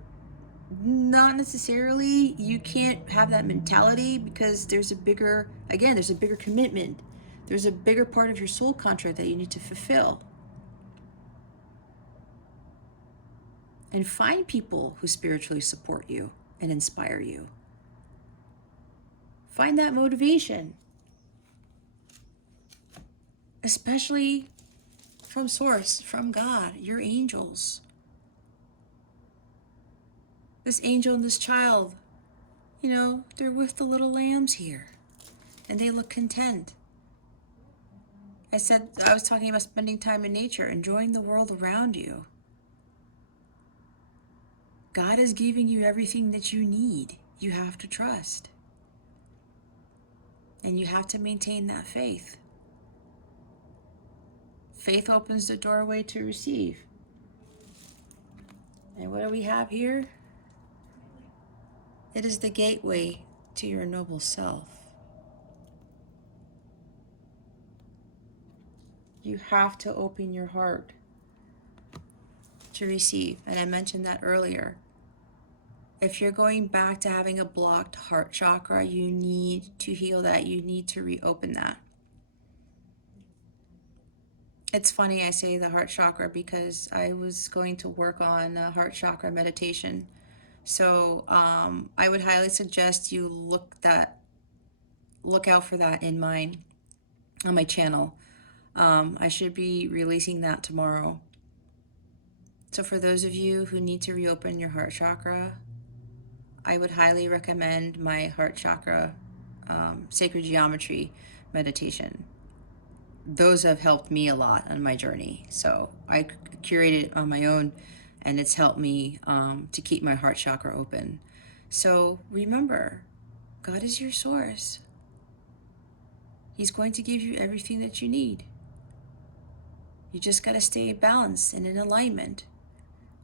Not necessarily. You can't have that mentality, because there's a bigger commitment. There's a bigger part of your soul contract that you need to fulfill. And find people who spiritually support you and inspire you. Find that motivation. Especially from Source, from God, your angels. This angel and this child, they're with the little lambs here. And they look content. I was talking about spending time in nature, enjoying the world around you. God is giving you everything that you need. You have to trust. And you have to maintain that faith. Faith opens the doorway to receive. And what do we have here? It is the gateway to your noble self. You have to open your heart to receive. And I mentioned that earlier. If you're going back to having a blocked heart chakra, you need to heal that. You need to reopen that. It's funny I say the heart chakra because I was going to work on heart chakra meditation. So I would highly suggest you look out for that in mine on my channel. I should be releasing that tomorrow. So for those of you who need to reopen your heart chakra, I would highly recommend my heart chakra sacred geometry meditation. Those have helped me a lot on my journey. So I curated it on my own, and it's helped me to keep my heart chakra open. So remember, God is your source. He's going to give you everything that you need. You just got to stay balanced and in alignment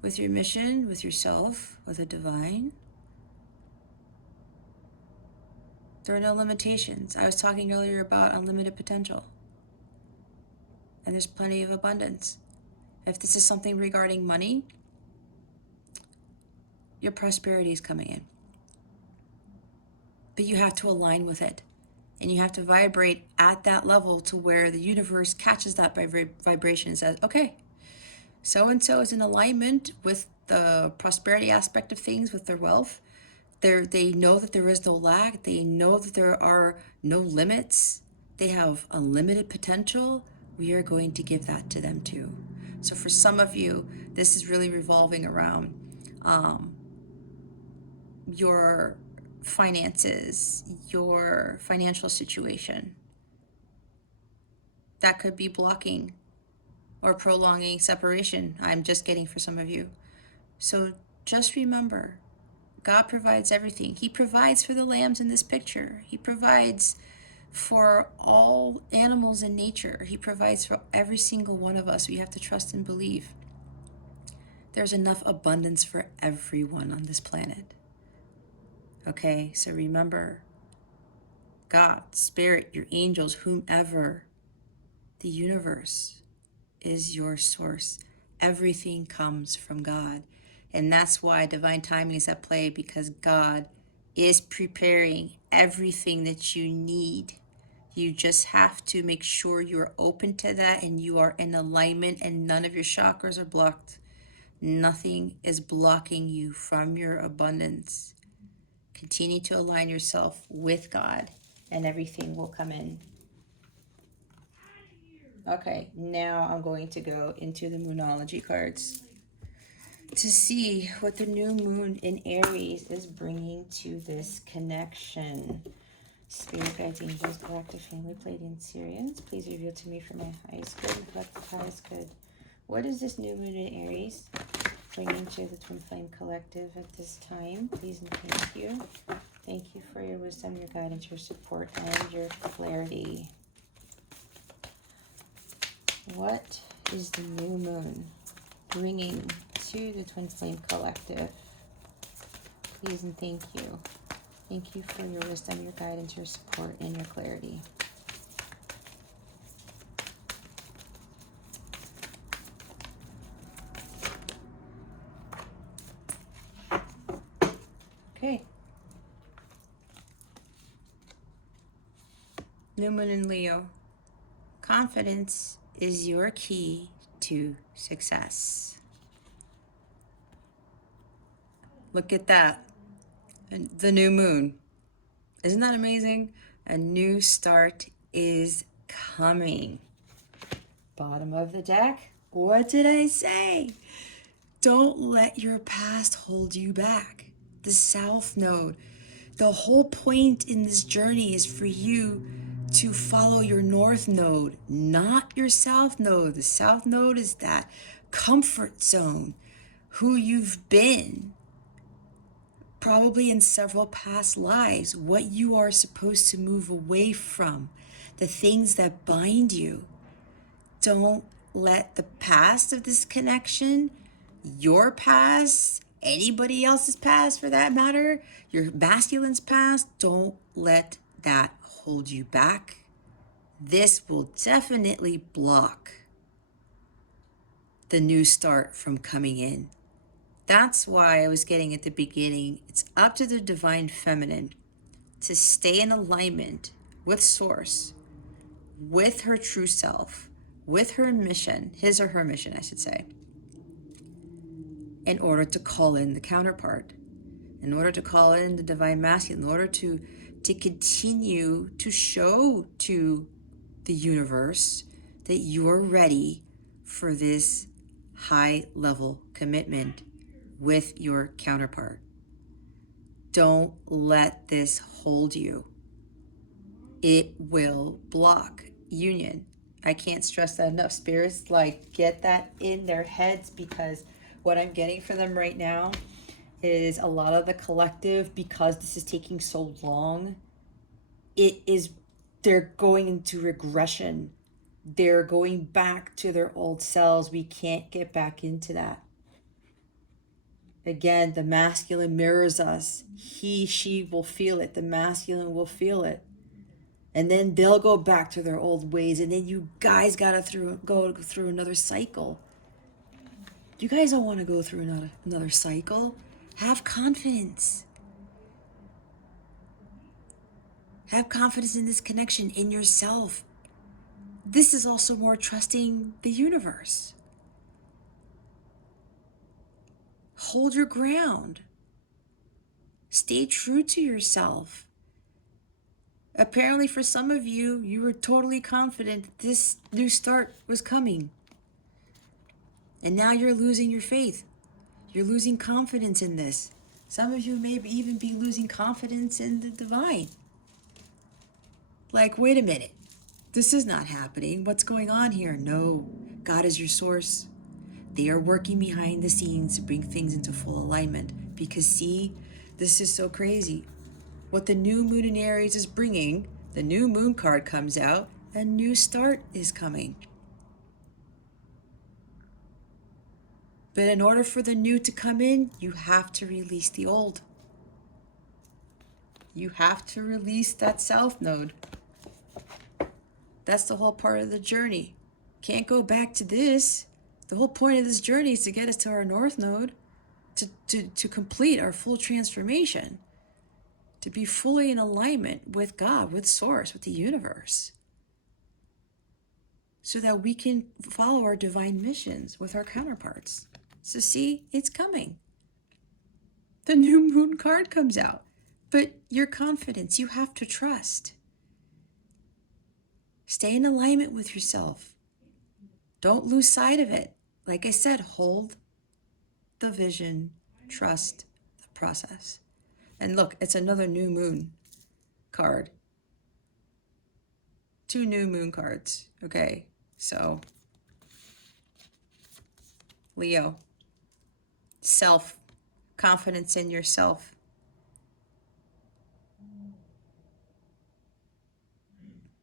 with your mission, with yourself, with the divine. There are no limitations. I was talking earlier about unlimited potential. And there's plenty of abundance. If this is something regarding money, your prosperity is coming in. But you have to align with it. And you have to vibrate at that level to where the universe catches that vibration and says, okay, so-and-so is in alignment with the prosperity aspect of things, with their wealth. They know that there is no lack. They know that there are no limits. They have unlimited potential. We are going to give that to them too. So for some of you, this is really revolving around your finances, your financial situation. That could be blocking or prolonging separation. I'm just getting for some of you. So just remember, God provides everything. He provides for the lambs in this picture. He provides for all animals in nature. He provides for every single one of us. We have to trust and believe. There's enough abundance for everyone on this planet. Okay, so remember, God, Spirit, your angels, whomever, the universe is your source. Everything comes from God. And that's why divine timing is at play, because God is preparing everything that you need. You just have to make sure you're open to that and you are in alignment and none of your chakras are blocked. Nothing is blocking you from your abundance. Continue to align yourself with God and everything will come in. Okay, now I'm going to go into the Moonology cards to see what the new moon in Aries is bringing to this connection. Spirit guides, angels, galactic family, Pleiadian, Syrians, please reveal to me for my highest good and collective highest good. What is this new moon in Aries bringing to the Twin Flame Collective at this time? Please and thank you. Thank you for your wisdom, your guidance, your support, and your clarity. What is the new moon bringing to the Twin Flame Collective? Please and thank you. Thank you for your wisdom, your guidance, your support, and your clarity. Okay. New moon in Leo. Confidence is your key to success. Look at that. And the new moon. Isn't that amazing? A new start is coming. Bottom of the deck. What did I say? Don't let your past hold you back. The South Node. The whole point in this journey is for you to follow your North Node, not your South Node. The South Node is that comfort zone, who you've been, probably in several past lives, what you are supposed to move away from, the things that bind you. Don't let the past of this connection, your past, anybody else's past for that matter, your masculine's past, don't let that hold you back. This will definitely block the new start from coming in. That's why I was getting at the beginning, it's up to the divine feminine to stay in alignment with source, with her true self, with her mission, his or her mission, I should say, in order to call in the counterpart, in order to call in the divine masculine, in order to continue to show to the universe that you're ready for this high level commitment with your counterpart. Don't let this hold you. It will block union. I can't stress that enough. Spirits, like, get that in their heads, because what I'm getting for them right now is a lot of the collective, because this is taking so long, they're going into regression. They're going back to their old selves. We can't get back into that. Again, the masculine mirrors us. He, she will feel it. The masculine will feel it. And then they'll go back to their old ways. And then you guys gotta go through another cycle. You guys don't want to go through another cycle. Have confidence. Have confidence in this connection, in yourself. This is also more trusting the universe. Hold your ground. Stay true to yourself. Apparently, for some of you, you were totally confident that this new start was coming. And now you're losing your faith. You're losing confidence in this. Some of you may even be losing confidence in the divine. Like, wait a minute. This is not happening. What's going on here? No, God is your source. They are working behind the scenes to bring things into full alignment. Because see, this is so crazy. What the new moon in Aries is bringing, the new moon card comes out, a new start is coming. But in order for the new to come in, you have to release the old. You have to release that south node. That's the whole part of the journey. Can't go back to this. The whole point of this journey is to get us to our north node, to complete our full transformation, to be fully in alignment with God, with source, with the universe, so that we can follow our divine missions with our counterparts. So see, it's coming. The new moon card comes out, but your confidence, you have to trust. Stay in alignment with yourself. Don't lose sight of it. Like I said, hold the vision, trust the process. And look, it's another new moon card. 2 new moon cards. Okay, so Leo, self, confidence in yourself.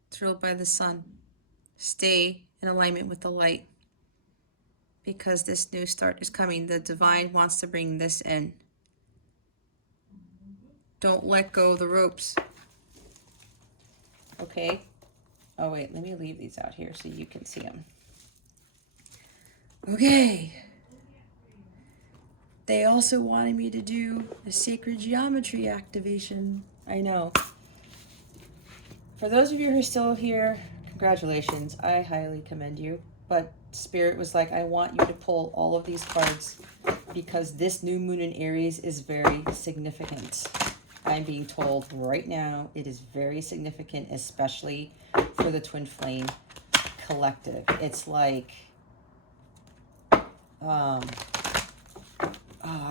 It's ruled by the sun. Stay in alignment with the light, because this new start is coming. The divine wants to bring this in. Don't let go of the ropes. Okay. Oh, wait, let me leave these out here so you can see them. Okay. They also wanted me to do a sacred geometry activation. I know. For those of you who are still here, congratulations. I highly commend you. But Spirit was like, I want you to pull all of these cards, because this new moon in Aries is very significant. I'm being told right now it is very significant, especially for the Twin Flame collective. It's like, I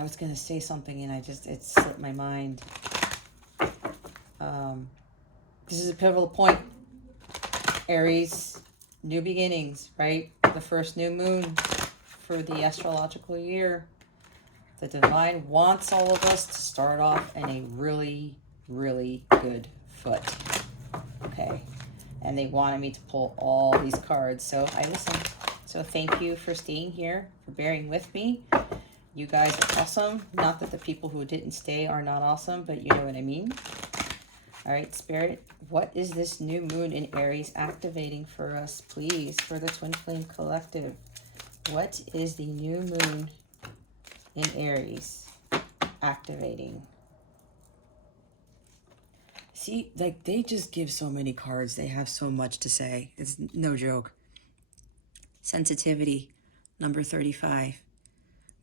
was going to say something and it slipped my mind. This is a pivotal point. Aries, new beginnings, right? The first new moon for the astrological year. The divine wants all of us to start off in a really, really good foot. Okay. And they wanted me to pull all these cards. So I listened. So thank you for staying here, for bearing with me. You guys are awesome. Not that the people who didn't stay are not awesome, but you know what I mean. All right, Spirit, what is this new moon in Aries activating for us, please, for the Twin Flame Collective? What is the new moon in Aries activating? See, like, they just give so many cards. They have so much to say. It's no joke. Sensitivity, number 35.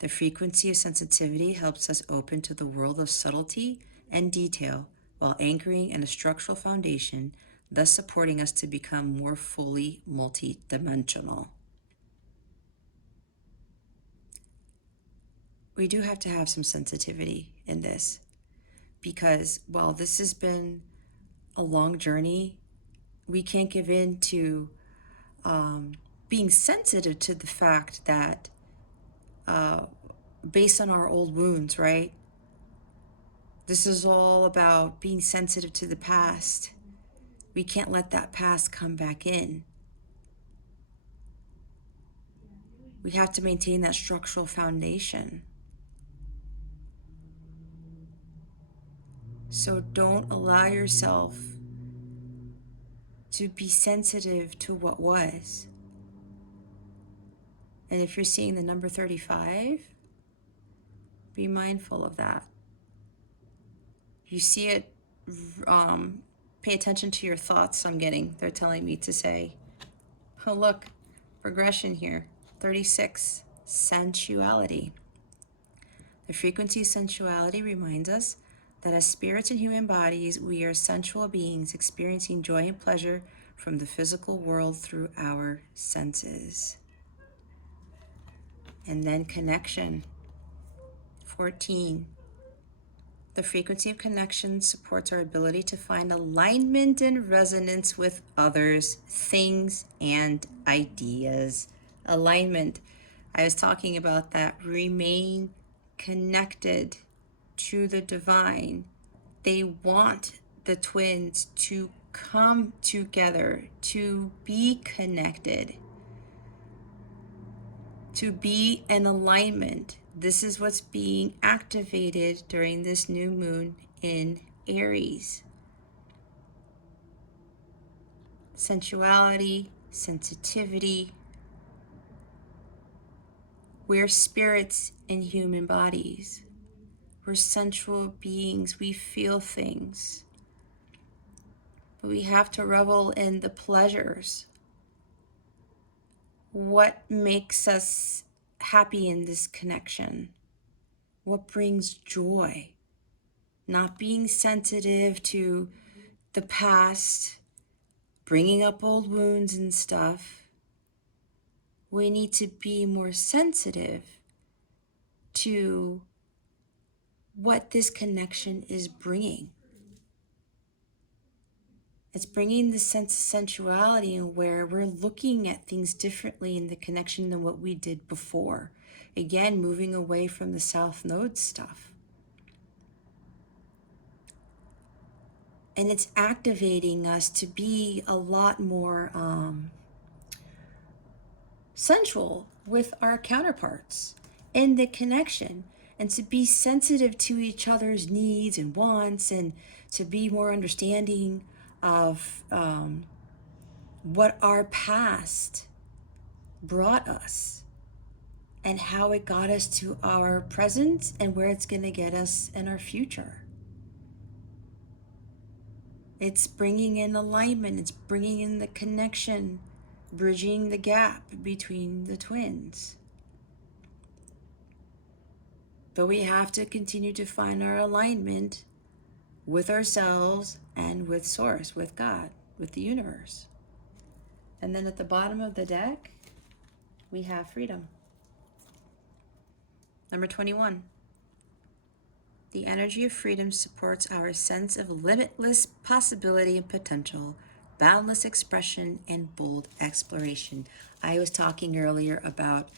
The frequency of sensitivity helps us open to the world of subtlety and detail while anchoring in a structural foundation, thus supporting us to become more fully multidimensional. We do have to have some sensitivity in this because while this has been a long journey, we can't give in to being sensitive to the fact that based on our old wounds, right? This is all about being sensitive to the past. We can't let that past come back in. We have to maintain that structural foundation. So don't allow yourself to be sensitive to what was. And if you're seeing the number 35, be mindful of that. You see it, pay attention to your thoughts. They're telling me to say, oh look, progression here. 36, sensuality. The frequency of sensuality reminds us that as spirits in human bodies, we are sensual beings experiencing joy and pleasure from the physical world through our senses. And then connection, 14. The frequency of connection supports our ability to find alignment and resonance with others, things, and ideas. Alignment. I was talking about that. Remain connected to the divine. They want the twins to come together, to be connected, to be in alignment. This is what's being activated during this new moon in Aries. Sensuality, sensitivity. We're spirits in human bodies. We're sensual beings. We feel things. But we have to revel in the pleasures. What makes us happy in this connection? What brings joy? Not being sensitive to the past, bringing up old wounds and stuff. We need to be more sensitive to what this connection is bringing. It's bringing the sense of sensuality and where we're looking at things differently in the connection than what we did before. Again, moving away from the South Node stuff. And it's activating us to be a lot more sensual with our counterparts in the connection, and to be sensitive to each other's needs and wants, and to be more understanding of what our past brought us and how it got us to our present and where it's going to get us in our future. It's bringing in alignment. It's bringing in the connection, bridging the gap between the twins. But we have to continue to find our alignment with ourselves and with Source, with God, with the universe. And then at the bottom of the deck, we have freedom. Number 21. The energy of freedom supports our sense of limitless possibility and potential, boundless expression, and bold exploration. I was talking earlier about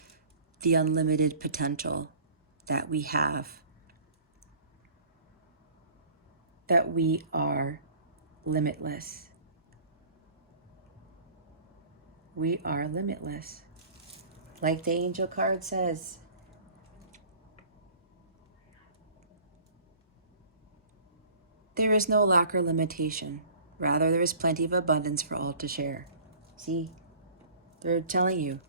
the unlimited potential that we have, that we are limitless. We are limitless. Like the angel card says, there is no lack or limitation. Rather, there is plenty of abundance for all to share. See, they're telling you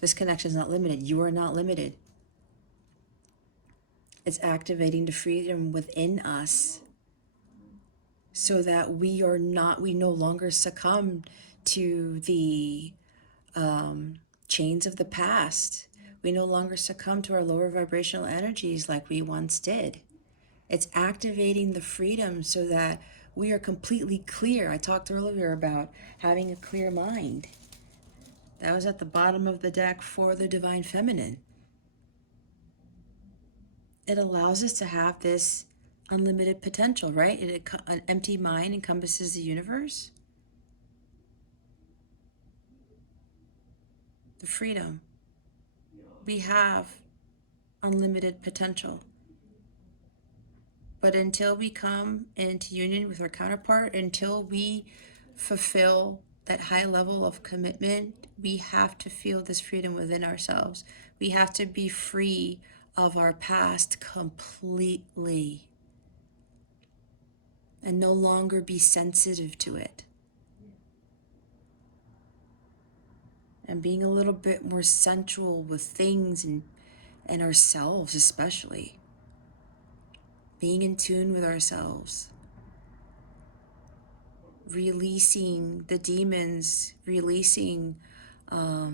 this connection is not limited. You are not limited. It's activating the freedom within us so that we no longer succumb to the chains of the past. We no longer succumb to our lower vibrational energies like we once did. It's activating the freedom so that we are completely clear. I talked earlier about having a clear mind. That was at the bottom of the deck for the Divine Feminine. It allows us to have this unlimited potential, right? An empty mind encompasses the universe. The freedom. We have unlimited potential. But until we come into union with our counterpart, until we fulfill that high level of commitment, we have to feel this freedom within ourselves. We have to be free of our past completely and no longer be sensitive to it. And being a little bit more sensual with things and ourselves, especially. Being in tune with ourselves. Releasing the demons, releasing our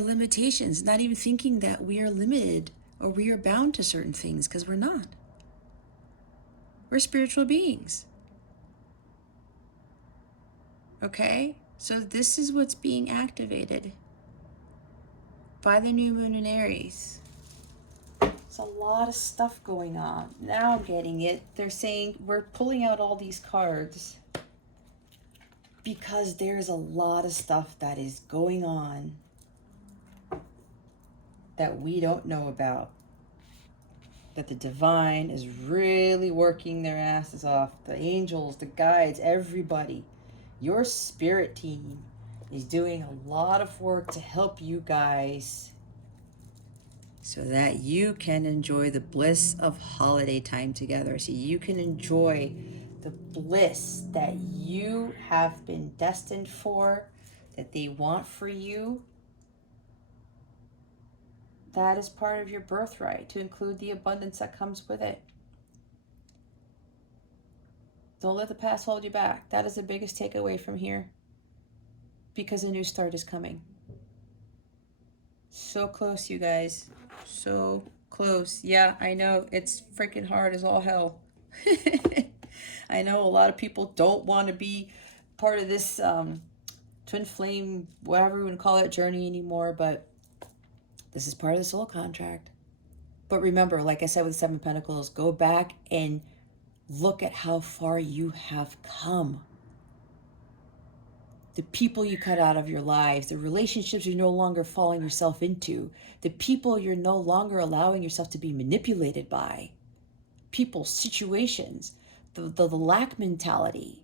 limitations, not even thinking that we are limited or we are bound to certain things, because we're not. We're spiritual beings. Okay? So this is what's being activated by the new moon in Aries. There's a lot of stuff going on. Now I'm getting it. They're saying we're pulling out all these cards because there's a lot of stuff that is going on that we don't know about. That the divine is really working their asses off. The angels, the guides, everybody. Your spirit team is doing a lot of work to help you guys so that you can enjoy the bliss of holiday time together. So you can enjoy the bliss that you have been destined for, that they want for you. That is part of your birthright, to include the abundance that comes with it. Don't let the past hold you back. That is the biggest takeaway from here, because a new start is coming. So close, you guys. So close. Yeah, I know. It's freaking hard as all hell. I know a lot of people don't want to be part of this twin flame, whatever we want to call it, journey anymore, but this is part of the soul contract. But remember, like I said with the Seven of Pentacles, go back and look at how far you have come. The people you cut out of your lives, the relationships you're no longer falling yourself into, the people you're no longer allowing yourself to be manipulated by, people, situations, the lack mentality,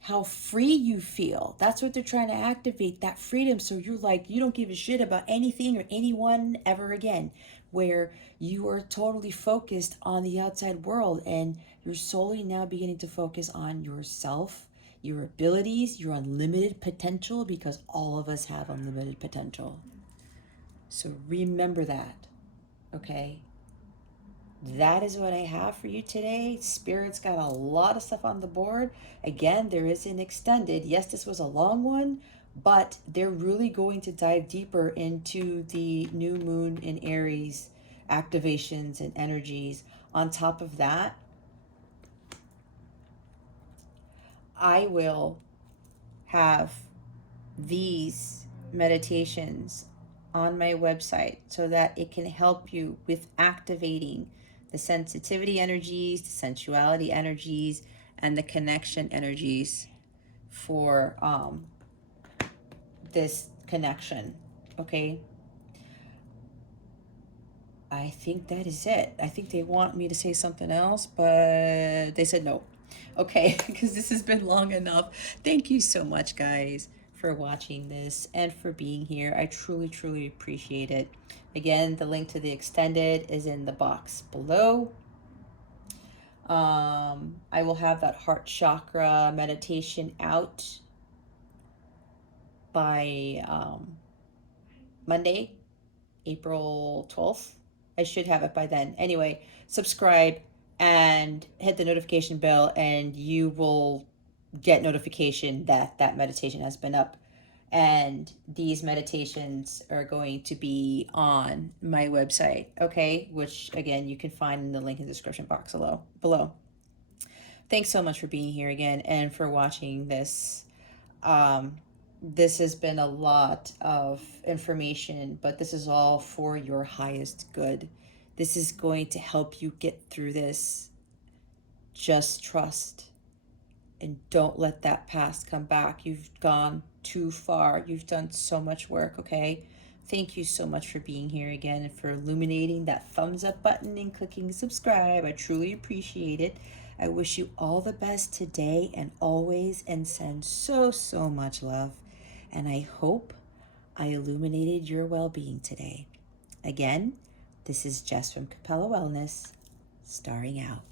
how free you feel. That's what they're trying to activate, that freedom. So you're like, you don't give a shit about anything or anyone ever again, where you are totally focused on the outside world and you're solely now beginning to focus on yourself, your abilities, your unlimited potential, because all of us have unlimited potential. So remember that, okay? That is what I have for you today. Spirit's got a lot of stuff on the board. Again, there is an extended. Yes, this was a long one, but they're really going to dive deeper into the new moon in Aries activations and energies. On top of that, I will have these meditations on my website so that it can help you with activating the sensitivity energies, the sensuality energies, and the connection energies for this connection. Okay, I think that is it. I think they want me to say something else, but they said no. Okay, because this has been long enough. Thank you so much, guys, for watching this and for being here. I truly, truly appreciate it. Again, the link to the extended is in the box below. I will have that heart chakra meditation out by Monday, April 12th. I should have it by then. Anyway, subscribe and hit the notification bell, and you will get notification that that meditation has been up. And these meditations are going to be on my website, okay? Which, again, you can find in the link in the description box below. Thanks so much for being here again and for watching this. This has been a lot of information, but this is all for your highest good. This is going to help you get through this. Just trust and don't let that past come back. You've gone too far. You've done so much work, okay? Thank you so much for being here again and for illuminating that thumbs up button and clicking subscribe. I truly appreciate it. I wish you all the best today and always, and send so, so much love. And I hope I illuminated your well-being today. Again, this is Jess from Capella Wellness, starring out.